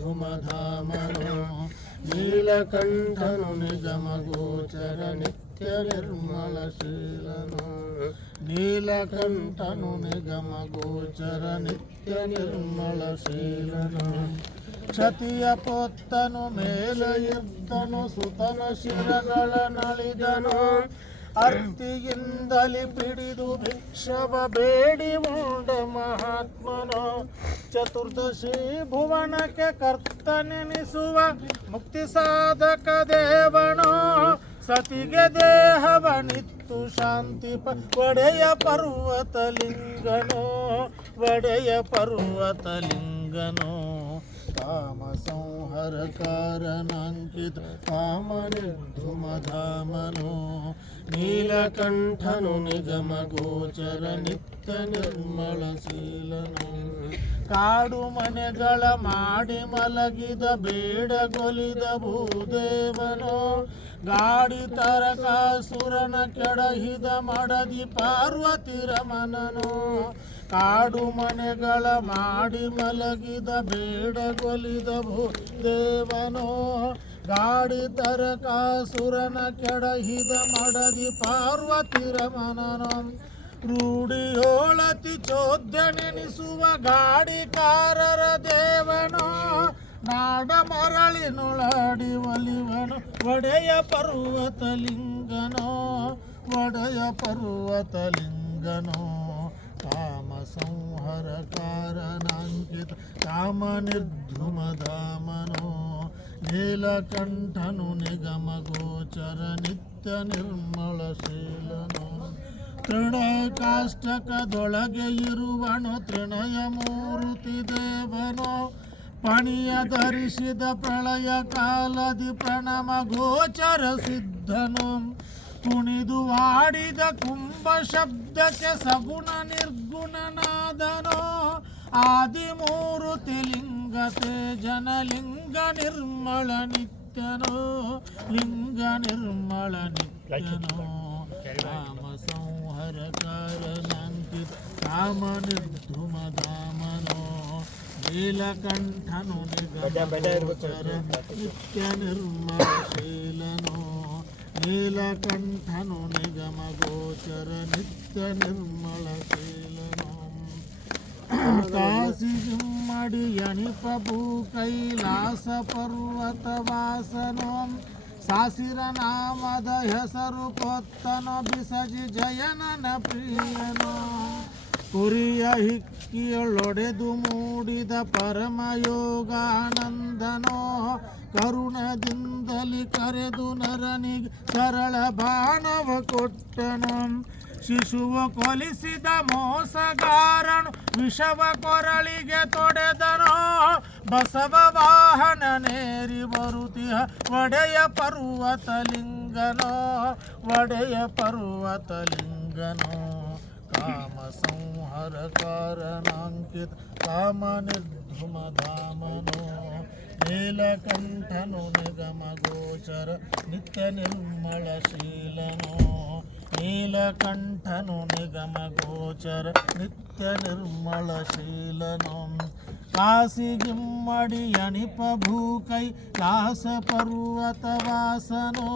ಕಾಮನಿರ್ಧುಮಧಾಮನು ನೀಲಕಂಠನು ನಿಗಮ ಗೋಚರ ನಿತ್ಯ ನಿರ್ಮಲಶೀಲನು ನೀಲಕಂಠನು ನಿಗಮ ಗೋಚರ ನಿತ್ಯ ನಿರ್ಮಲಶೀಲನು ಕ್ಷತಿಯ ಪೊತ್ತನು ಮೇಲೆ ಇದ್ದನು ಸುತನ ಶಿರಗಳ ನಳಿದನು ಅರ್ತಿಯಿಂದಲಿ ಪಿಡಿದು ಭಿಕ್ಷವ ಬೇಡಿ ಉಂಡ ಮಹಾತ್ಮನೋ. ಚತುರ್ದಶಿ ಭುವನಕ್ಕೆ ಕರ್ತನೆನಿಸುವ ಮುಕ್ತಿ ಸಾಧಕ ದೇವನೋ. ಸತಿಗೆ ದೇಹವನಿತ್ತು ಶಾಂತಿ ಪ, ಒಡೆಯ ಪರ್ವತ ಲಿಂಗನು ಒಡೆಯ ಪರ್ವತ ಲಿಂಗನು ಕಾಮ ಸಂಹರ ಕಾರಣಾಂಕಿತ ಕಾಡು ಮನೆಗಳ ಮಾಡಿ ಮಲಗಿದ ಬೇಡಗೊಲಿದ ಭೂದೇವನು, ಗಾಡಿ ತರಕಾಸುರನ ಕೆಡಹಿದ ಮಡದಿ ಪಾರ್ವತಿ ರಮನನು, ಕಾಡು ಮನೆಗಳ ಮಾಡಿ ಮಲಗಿದ ಬೇಡಗೊಲಿದ ಭೂದೇವನು, ಗಾಡಿ ತರಕಾಸುರನ ಕೆಡಹಿದ ಮಡದಿ ಪಾರ್ವತಿ ರಮನನು. ರೂಢಿಯೋಳತಿ ಚೋದ್ಯನೆನಿಸುವ ಗಾಡಿಕಾರರ ದೇವನು ನಾಡ ಮರಳಿನೊಳಡಿ ಒಲಿವನು ಒಡೆಯ ಪರ್ವತ ಲಿಂಗನೋ ಒಡೆಯ ಪರ್ವತ ಲಿಂಗನೋ ಕಾಮ ಸಂಹರ ಕಾರಣಾಂಕಿತ ಕಾಮ ನಿರ್ಧುಮಧಾಮನೋ ನೀಲಕಂಠನು ನಿಗಮ ಗೋಚರ ನಿತ್ಯ ನಿರ್ಮಲ ಶೀಲನು ತೃಣ ಕಾಷ್ಟಕದೊಳಗೆ ಇರುವನು ತೃಣಯ ಮೂರುತಿ ದೇವನು. ಪಣಿಯ ಧರಿಸಿದ ಪ್ರಳಯ ಕಾಲದಿ ಪ್ರಣಮ ಗೋಚರ ಸಿದ್ಧನು. ಕುಣಿದು ಆಡಿದ ಕುಂಭ ಶಬ್ದಕ್ಕೆ ಸಗುಣ ನಿರ್ಗುಣನಾದನು. ಆದಿಮೂರುತಿ ಲಿಂಗ ತೇಜನ ಲಿಂಗ ನಿರ್ಮಳ ನಿತ್ಯನು. ಲಿಂಗ ನಿರ್ಮಳ ನಿತ್ಯನು. ಕಾಮ ಸಂಹರ ಕಾರಣಾಂಕಿತ ಕಾಮ ನಿರ್ಧುಮಧಾಮನೋ ನೀಲಕಂಠನು ನಿಗಮಗೋಚರ ನಿತ್ಯ ನಿರ್ಮಲ ಶೀಲನೋ ನೀಲಕಂಠನು ಸಾಸಿರ ನಾಮದ ಹೆಸರು ಕೊತ್ತನ ಬಿಸಜಿ ಜಯನನ ಪ್ರಿಯನೋ. ಕುರಿಯ ಹಿಕ್ಕಿಯೊಳೊಡೆದು ಮೂಡಿದ ಪರಮಯೋಗಾನಂದನೋ ಕರುಣದಿಂದಲಿ ಕರೆದು ನರನಿಗೆ ಸರಳ ಬಾಣವ ಕೊಟ್ಟನು. ಶಿಶುವ ಕೊಲಿಸಿದ ಮೋಸಗಾರನು ವಿಷವ ಕೊರಳಿಗೆ ತೊಡೆದನೋ. ಬಸವ ವಾಹನ ನೇರಿ ಬರುತಿಹ ಒಡೆಯ ಪರ್ವತ ಲಿಂಗನೋ, ಒಡೆಯ ಪರ್ವತ ಲಿಂಗನೋ. ಕಾಮ ಸಂಹರ ಕಾರಣಾಂಕಿತ, ಕಾಮ ನಿರ್ಧುಮಧಾಮನೋ ನೀಲಕಂಠನು ನಿಗಮ ಗೋಚರ, ನಿತ್ಯ ನಿರ್ಮಳ ಶೀಲನೋ. ನೀಲಕಂಠನು ನಿಗಮ ಗೋಚರ ನಿತ್ಯ ನಿರ್ಮಲ ಶೀಲನೋ ಕಾಸಿಗಿಮ್ಮಡಿ ಅಣಿಪ ಭೂಕೈ ಲಾಸ ಪರ್ವತ ವಾಸನೋ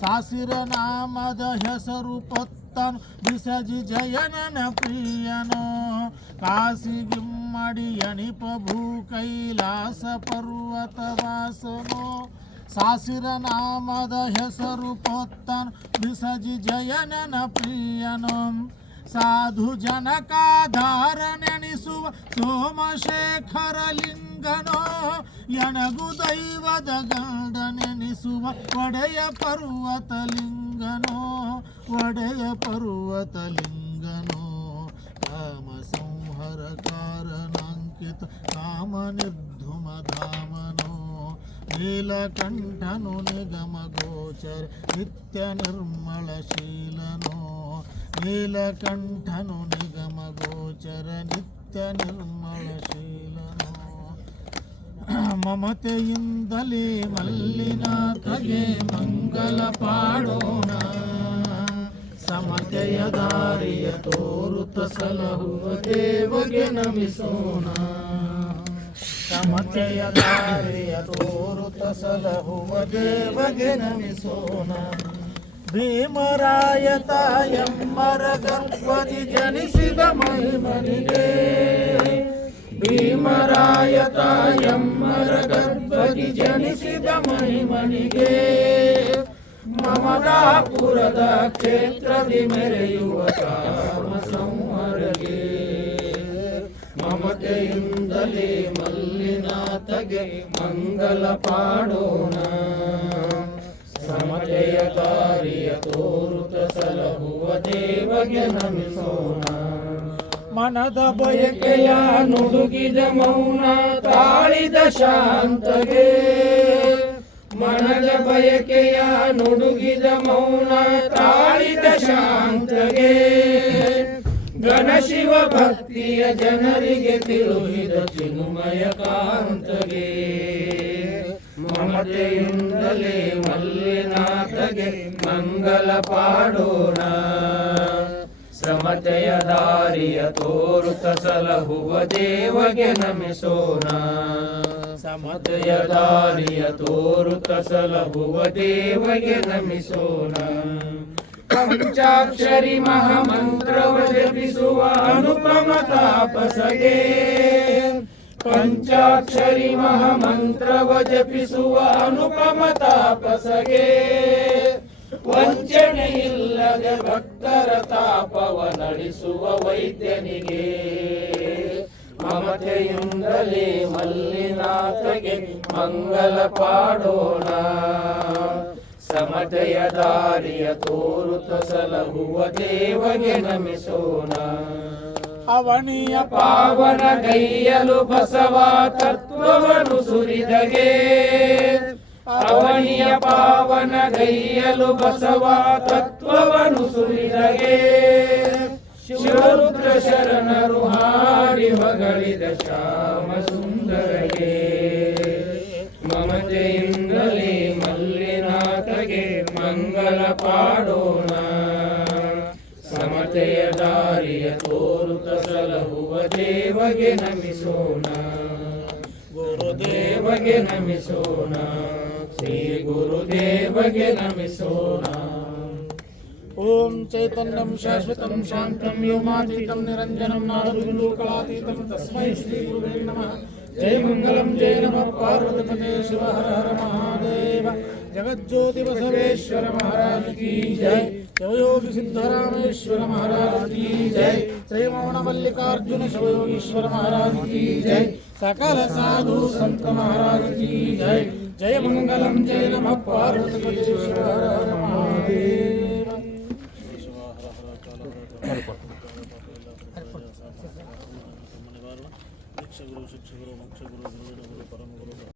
ಸಾಸಿರ ನಾಮದ ಹೆಸರು ಪೊತ್ತನು ಬಿಸಜಿ ಜಯನನ ಪ್ರಿಯನೋ ಕಾಸಿಗಿಮ್ಮಡಿ ಅಣಿಪ ಭೂ ಕೈಲಾಸ ಪರ್ವತ ವಾಸನೋ ಸಾಸಿರ ನಾಮದ ಹೆಸರು ಪೊತ್ತನ್ ಬಿಸಜಿ ಜಯನನ ಪ್ರಿಯನು. ಸಾಧು ಜನಕಾಧಾರ ನೆನೆಸುವ ಸೋಮಶೇಖರ ಲಿಂಗನೋ. ಎಣಗು ದೈವದ ಗಂಡ ನೆನೆಸುವ ಒಡೆಯ ಪರ್ವತ ಲಿಂಗನೋ. ಒಡೆಯ ಪರ್ವತ ಲಿಂಗನೋ. ಕಾಮ ಸಂಹರ ಕಾರಣಾಂಕಿತ ಕಾಮ ನಿರ್ಧುಮಧಾಮನೋ ನೀಲಕಂಠನು ನಿಗಮ ಗೋಚರ ನಿತ್ಯ ನಿರ್ಮಲ ಶೀಲನೋ ನೀಲಕಂಠನು ನಿಗಮ ಗೋಚರ ನಿತ್ಯ ನಿರ್ಮಲ ಶೀಲನೋ ಮಮತೆಯಿಂದಲೇ ಮಲ್ಲಿನಾಥಗೆ ಮಂಗಲ ಪಾಡೋಣ ಸಮತೆಯ ದಾರಿಯ ತೋರುತ್ತ ಸಲಹುವ ದೇವಗೆ ನಮಿಸೋಣ ಸಮತೆಯ ದಾರಿಯ ತೋರುತ ಸಲಹುವ ದೇವಗೆ ನಮಿಸೋಣ. ಭೀಮರಾಯ ತಾಯಮ್ಮರ ಗರ್ಭದಿ ಜನಿಸಿದ ಮಹಿಮನಿಗೆ. ಭೀಮರಾಯ ತಾಯಮ್ಮರ ಗರ್ಭದಿ ಜನಿಸಿದ ಮಹಿಮನಿಗೆ. ಮಮದಾಪುರದ ಕ್ಷೇತ್ರದಿ ಮೆರೆಯುವ ಕಾಮ ಸಂಹರಗೆ ಮಮತೆಯಿಂದಲೇ ಮಲ್ಲಿನಾಥಗೆ ಮಂಗಲ ಪಾಡೋಣ. ಸಮತೆಯ ಕಾರ್ಯ ತೋರುತ ಸಲಹುವ ದೇವಗೆ ನಮಿಸೋಣ. ಮನದ ಬಯಕೆಯ ನುಡುಗಿದ ಮೌನ ತಾಳಿದ ಶಾಂತಗೆ. ಮನದ ಬಯಕೆಯ ನುಡುಗಿದ ಮೌನ ತಾಳಿದ ಶಾಂತಗೆ. ಘನಶಿವ ಭಕ್ತಿಯ ಜನರಿಗೆ ತಿಳುಹಿದ ಚಿನ್ಮಯ ಕಾಂತಗೆ. ಮಮತೆಯಿಂದಲೇ ಮಲ್ಲಿನಾಥಗೆ ಮಂಗಲ ಪಾಡೋಣ. ಸಮತೆಯ ದಾರಿಯ ತೋರುತ ಸಲಹುವ ದೇವಗೆ ನಮಿಸೋಣ. ಸಮತೆಯ ದಾರಿಯ ತೋರುತ ಸಲಹುವ ದೇವಗೆ ನಮಿಸೋಣ. ಪಂಚಾಕ್ಷರಿ ಮಹಾಮಂತ್ರವ ಜಪಿಸುವ ಅನುಪಮ ತಾಪಸಗೆ. ಪಂಚಾಕ್ಷರಿ ಮಹಾಮಂತ್ರವ ಜಪಿಸುವ ಅನುಪಮ ತಾಪಸಗೆ. ವಂಚನೆ ಇಲ್ಲದ ಭಕ್ತರ ತಾಪವ ನಡೆಸುವ ವೈದ್ಯನಿಗೆ. ಮಮತೆಯಿಂದಲೇ ಮಲ್ಲಿನಾಥಗೆ ಮಂಗಲ ಪಾಡೋಣ. ಸಮತೆಯ ದಾರಿಯ ತೋರುತ ಸಲಹುವ ದೇವಗೆ ನಮಿಸೋಣ. ಅವನಿಯ ಪಾವನ ಗೈಯಲು ಬಸವ ತತ್ವವನ್ನು ಸುರಿದಗೆ. ಅವನಿಯ ಪಾವನ ಗೈಯಲು ಬಸವ ತತ್ವವನ್ನು ಸುರಿದಗೆ. ಶಿವರುದ್ರ ಶರಣರು ಹಾಡಿ ಹೊಗಳಿದ ಶ್ಯಾಮ ಸುಂದರಗೆ ದೇವಗೆ ನಮಿಸೋಣ ಗುರುದೇವಗೆ ನಮಿಸೋಣ ಶ್ರೀ ಗುರುದೇವಗೆ ನಮಿಸೋಣ ಓಂ ಚೈತನ್ಯಂ ಶಾಶ್ವತಂ ಶಾಂತಂ ವ್ಯೋಮಾತೀತಂ ನಿರಂಜನಂ ನಾದಬಿಂದೂಕಲಾತೀತಂ ತಸ್ಮೈ ಶ್ರೀ ಗುರುವೇ ನಮಃ ಜಯ ಮಂಗಲಂ ಜಯ ನಮಃ ಪಾರ್ವತಿಪತೆ ಶಿವ ಹರ ಹರ ಮಹಾದೇವ ಜಗಜ್ಯೋತಿ ಬಸವೇಶ್ವರ ಮಹಾರಾಜ ಕಿ ಜಯ ಶಿವಯೋಗಿ ಸಿದ್ದರಾಮೇಶ್ವರ ಮಹಾರಾಜ ಕಿ ಜಯ శ్రీమౌనమల్లికార్జున శివయో ఈశ్వర మహారాజ్ కీ జై సకల సాధు సంత మహారాజ్ కీ జై జయ మంగళం జయ నమ పార్వతీ